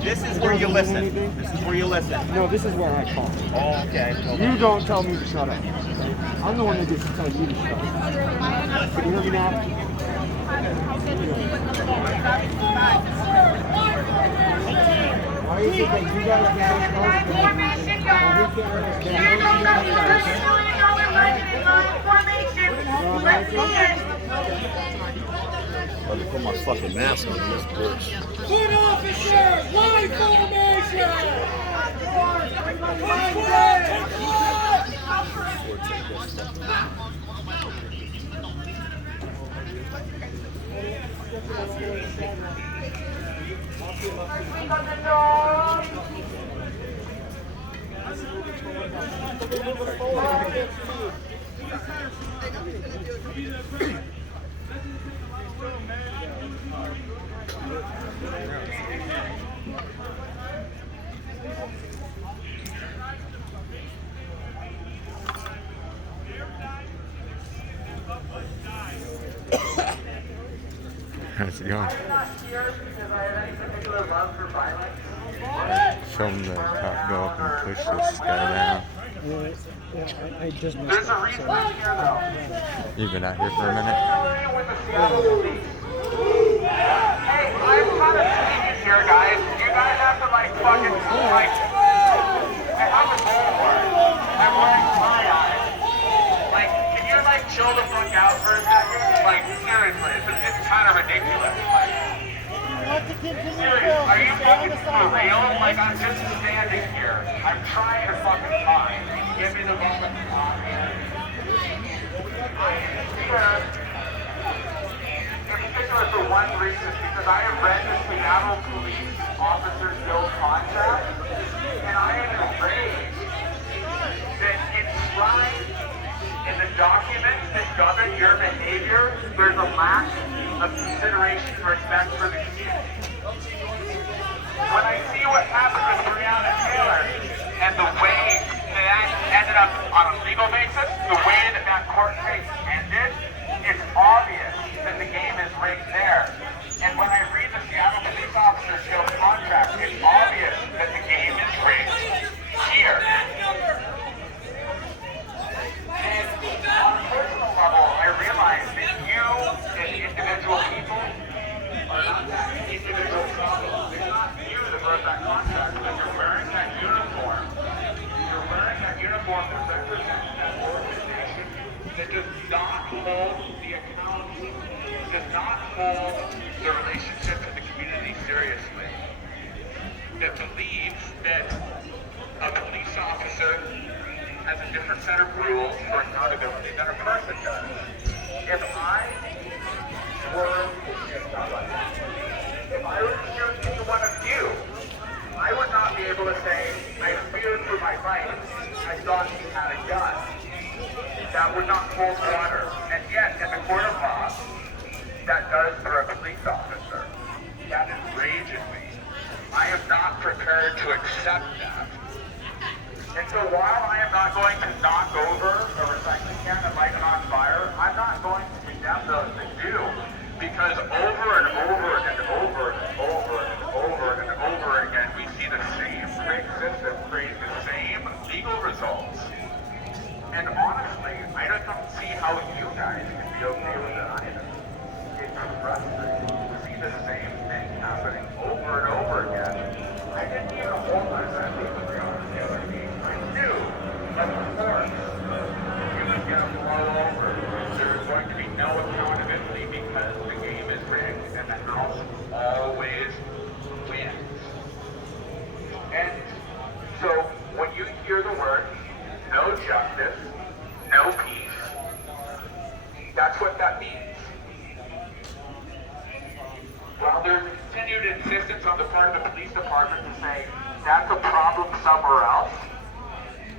This is where you listen. This is where you listen. No, this is where I call. Oh, okay. You don't tell me to shut up. I'm the one that gets to tell you to shut up. Can you hear me now? Why is it that you guys get I'm gonna put my fucking mask on this bitch. Foot officer, line formation! How's it going? Show him the cop go up and push this guy down. I just missed There's a reason I'm here, though. You've been out here for a minute? Hey, I'm kind of speaking here, guys. You guys have to, like, fucking, like, hey, I'm a Bulwark. I'm wearing my eyes. Like, can you, like, chill the fuck out for a second? Like, seriously, it's kind of ridiculous. Like, serious, are you fucking for real? Like, I'm just standing here. I'm trying to fucking talk. Give me the moment to talk. I am here, in particular for one reason, because I have read the Seattle Police Officers Guild contract, and I am enraged that enshrined in the documents that govern your behavior, there's a lack of consideration and respect for the community. When I see what happened with Breonna Taylor and the way that ended up on a legal basis, the way that that court case ended, it's obvious that the game is rigged there. And when I read the Seattle Police Officers Guild contract, it's obvious that the game is rigged here. And on a personal level, I realize that you, as individual people, are not that individual problem. It's not you that wrote that contract, but you're wearing that uniform. You're wearing that uniform that represents that organization that does not hold the accountability, does not hold the relationship to the community seriously, that believes that a police officer has a different set of rules for accountability than a person does. If I were to shoot any one of you, I would not be able to say, I feared for my life, I thought he had a gun. That would not hold water. And yet, in the court of law, that does for a police officer. That enrages me. I am not prepared to accept that. And so while I am not going to knock over a recycling can and light it on fire, I'm not going to condemn those that do. Because over and over and over and over and over and over again, we see the same rigged system create the same legal results. And honestly, I don't see how you guys can be okay with it either. It's frustrating to see the same thing happening over and over again. I didn't even hold myself even the other game. I knew, of course, you would get a blowover. There's going to be no accountability because the game is rigged and the house always wins. And so when you hear the word no justice, no peace, that's what that means. While there's continued insistence on the part of the police department to say that's a problem somewhere else,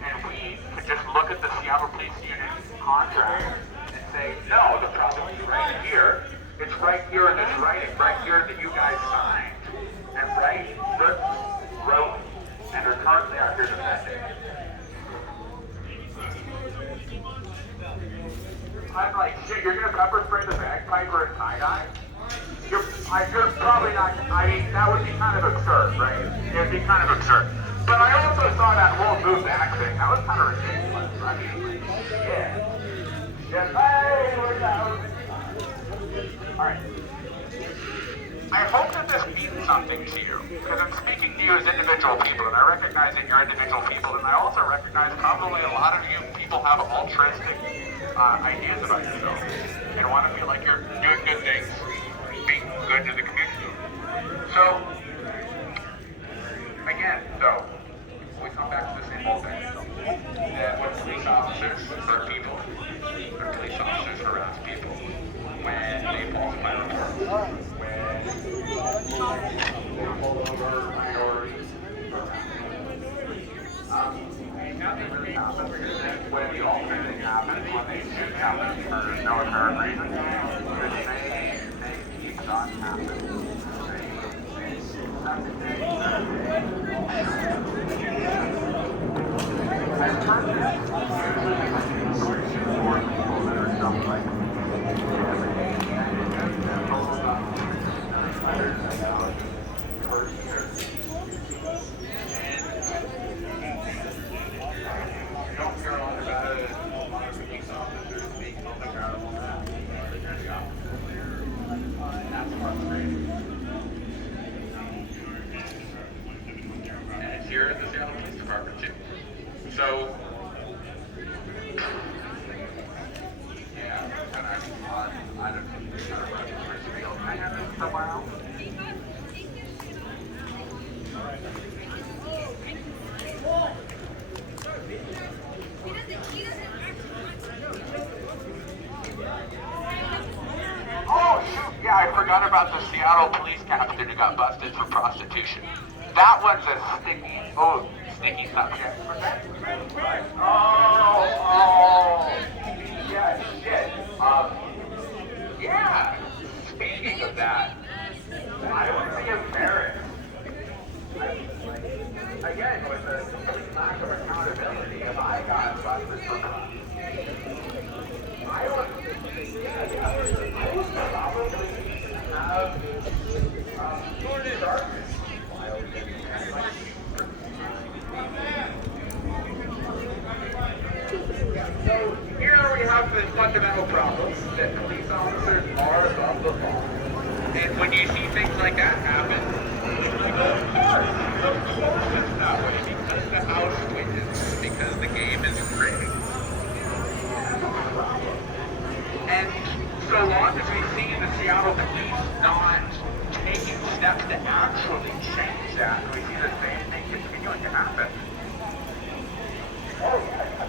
and we could just look at the Seattle Police Union contract and say, no, the problem is right here. It's right here in this writing, right here that you guys signed, and wrote, and are currently out here defending. I'm like, shit, you're gonna pepper spray the bagpiper and tie-dye? You're probably not, I mean, that would be kind of absurd, right? It would be kind of absurd. But I also saw that whole move back thing. That was kind of ridiculous. I mean, yeah. Just, hey, look out. Alright. I hope that this means something to you, because I'm speaking to you as individual people, and I recognize that you're individual people, and I also recognize probably a lot of you people have altruistic ideas about yourself, and want to feel like you're doing good things, being good to the community. So, again, though, we come back to the same old thing, that when police officers hurt people, when police officers harass people, when they falsify reports, when they pull over minorities, nothing really happens. When the alternate happens, when they shoot happens for no apparent reason, the same thing keeps on happening. I've heard this usually for people that are stuff like here at the Seattle Police Department too. So, yeah, and I don't know, I have it somewhere else. Oh shoot, yeah, I forgot about the Seattle police captain who got busted for prostitution. That one's a sticky subject. Yeah, shit. Yeah, speaking of that, I would be embarrassed. Again, with the complete lack of accountability, if I got busted for prostitution, I would probably have charges. So here we have this fundamental problem that police officers are above the law. And when you see things like that happen, you're like, of course it's that way, because the house wins, because the game is rigged. And so long as we see the Seattle police not taking steps to actually change that, we see the same thing continuing to happen. Oh yeah,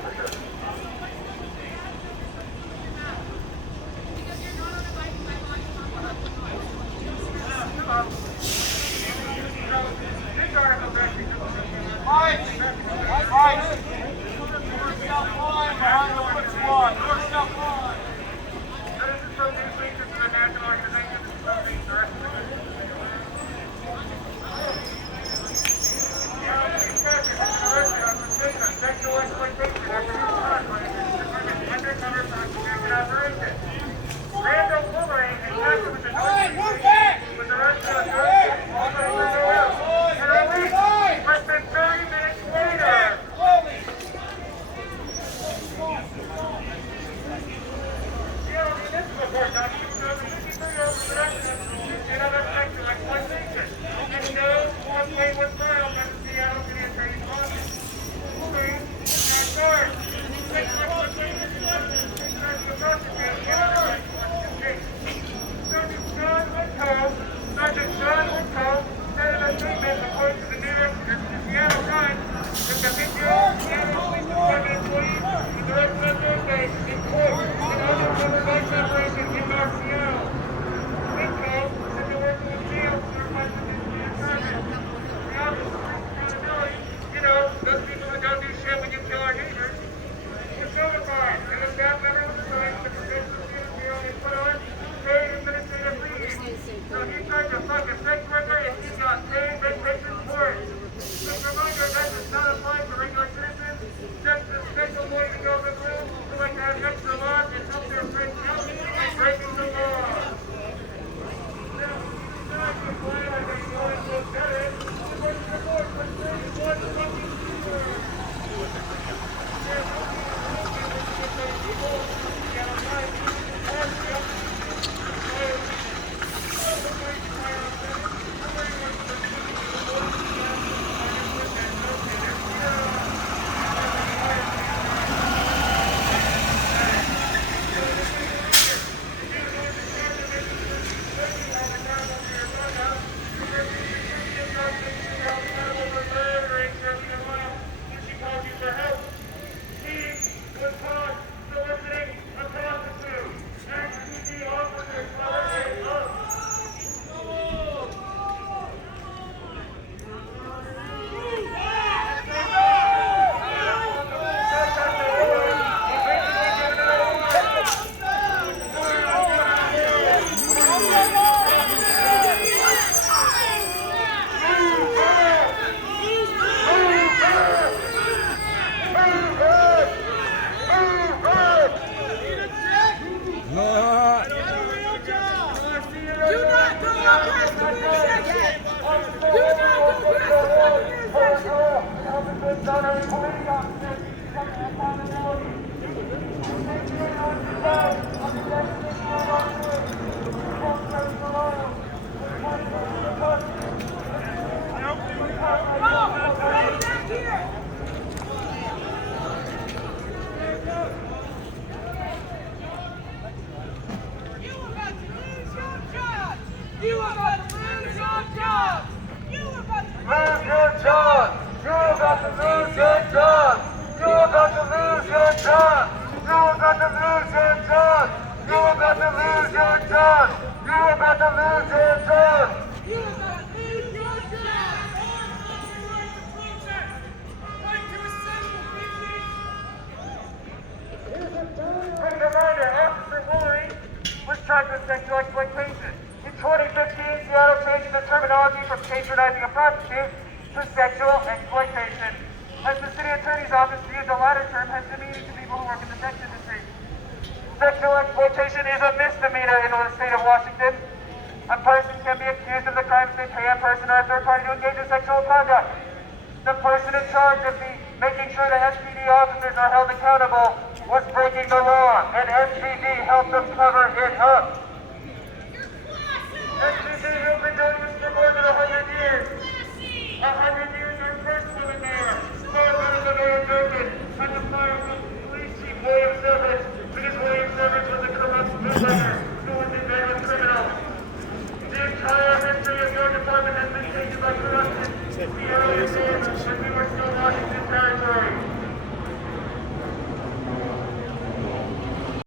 about to lose your job. You're about to lose your job. You're about to lose your job. You're about to lose your job. You're about to lose your job. Quick reminder, Officer Woolery was charged with sexual exploitation. In 2015, Seattle changed the terminology from patronizing a prostitute to sexual exploitation. As the city attorney's office views the latter term has demeaning to people who work in the sex industry. Sexual exploitation is a misdemeanor in the state of Washington. A person can be accused of the crime if they pay a person or a third party to engage in sexual conduct. The person in charge of making sure the SPD officers are held accountable was breaking the law, and SPD helped them cover it up.